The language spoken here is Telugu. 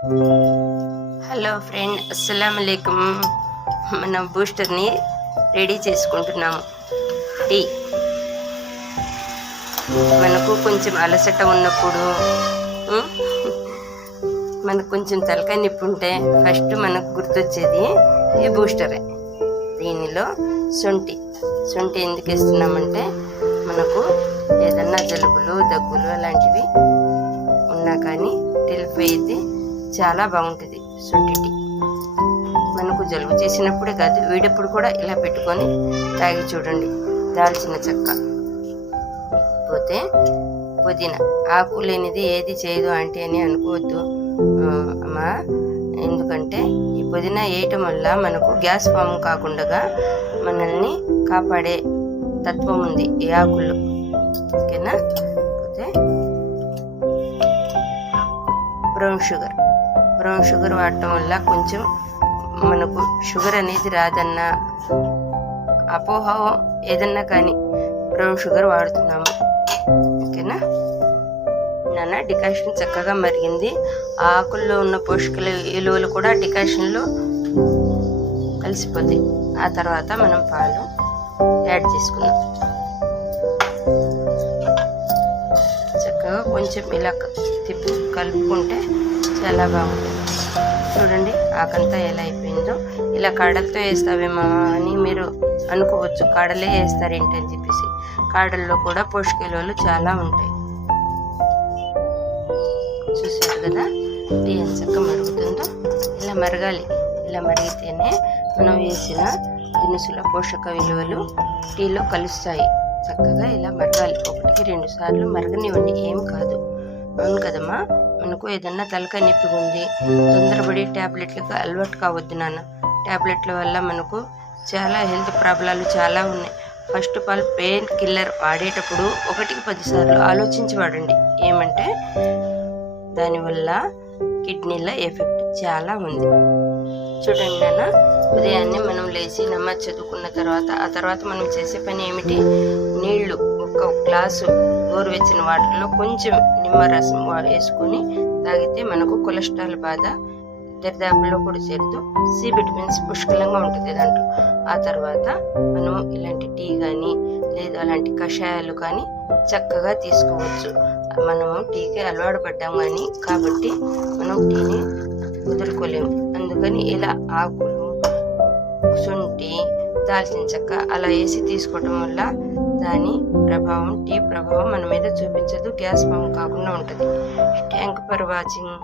Hello friend, అస్సలాముఅలైకుం. మనం బూస్టర్ని రెడీ చేసుకుంటున్నాము. టీ మనకు కొంచెం అలసట ఉన్నప్పుడు, మనకు కొంచెం తలకాయ నొప్పి ఉంటే ఫస్ట్ మనకు గుర్తొచ్చేది ఈ బూస్టరే. దీనిలో శొంఠి ఎందుకు వేస్తున్నామంటే, మనకు ఏదన్నా జలుబులు దగ్గులు అలాంటివి ఉన్నా కానీ రిలీఫ్ అయ్యేది. చాలా బాగుంటుంది శొంఠి టీ. మనకు జలుబు చేసినప్పుడే కాదు, వీడప్పుడు కూడా ఇలా పెట్టుకొని తాగి చూడండి. దాల్చిన చెక్క, పోతే పుదీనా. ఆకు లేనిది ఏది చేయదు ఆంటీ అని అనుకోవద్దు అమ్మా, ఎందుకంటే ఈ పుదీనా వేయటం వల్ల మనకు గ్యాస్ ఫామ్ కాకుండా మనల్ని కాపాడే తత్వం ఉంది ఈ ఆకుల్లో. ఓకేనా? పోతే బ్రౌన్ షుగర్ వాడటం వల్ల కొంచెం మనకు షుగర్ అనేది రాదన్న అపోహ ఏదన్నా కానీ బ్రౌన్ షుగర్ వాడుతున్నాము. ఓకేనా? నాన్న డికాషన్ చక్కగా మరిగింది. ఆ ఆకుల్లో ఉన్న పోషక విలువలు కూడా డికాషన్లో కలిసిపోతాయి. ఆ తర్వాత మనం పాలు యాడ్ చేసుకుందాం. చక్కగా కొంచెం ఇలా తిప్పి కలుపుకుంటే చాలా బాగుంటుంది. చూడండి ఆకంతా ఎలా అయిపోయిందో. ఇలా కాడలతో వేస్తావేమో అని మీరు అనుకోవచ్చు, కాడలే వేస్తారేంటని చెప్పేసి. కాడల్లో కూడా పోషక విలువలు చాలా ఉంటాయి. చూసారు కదా టీ ఎంత చక్కగా మరుగుతుందో. ఇలా మరగాలి. ఇలా మరిగితేనే మనం వేసిన దినుసుల పోషక విలువలు టీలో కలుస్తాయి. చక్కగా ఇలా మరగాలి. 1-2 సార్లు మరగనివ్వండి, ఏం కాదు. అవును కదమ్మా, మనకు ఏదన్నా తలకాయ నొప్పి ఉంది, తొందరపడి ట్యాబ్లెట్లకు అలవాటు కావద్దు నాన్న. ట్యాబ్లెట్ల వల్ల మనకు చాలా హెల్త్ ప్రాబ్లాలు చాలా ఉన్నాయి. First of all pain killer వాడేటప్పుడు 1-10 సార్లు ఆలోచించి వాడండి. ఏమంటే దానివల్ల కిడ్నీల ఎఫెక్ట్ చాలా ఉంది. చూడండి నాన్న, ఉదయాన్నే మనం లేచి నమాజ్ చదువుకున్న తర్వాత ఆ తర్వాత మనం చేసే పని ఏమిటి? నీళ్లు 1 గ్లాసు గోరువెచ్చని వాటర్లో కొంచెం నిమ్మరసం వేసుకొని తాగితే మనకు కొలెస్ట్రాల్ బాధ దరిదాపుల్లో కూడా చేరుతూ సి విటమిన్స్ పుష్కలంగా ఉంటుంది దాంట్లో. ఆ తర్వాత మనం ఇలాంటి టీ కానీ లేదు అలాంటి కషాయాలు కానీ చక్కగా తీసుకోవచ్చు. మనము టీకి అలవాటు పడ్డాం కానీ కాబట్టి మనం టీని వదులుకోలేము. అందుకని ఇలా ఆకులు, శొంఠి, దాల్చిన చెక్క అలా వేసి తీసుకోవటం వల్ల దాని ప్రభావం, టీ ప్రభావం మన మీద చూపించదు, గ్యాస్ ఫామ్ కాకుండా ఉంటుంది. Thank for watching.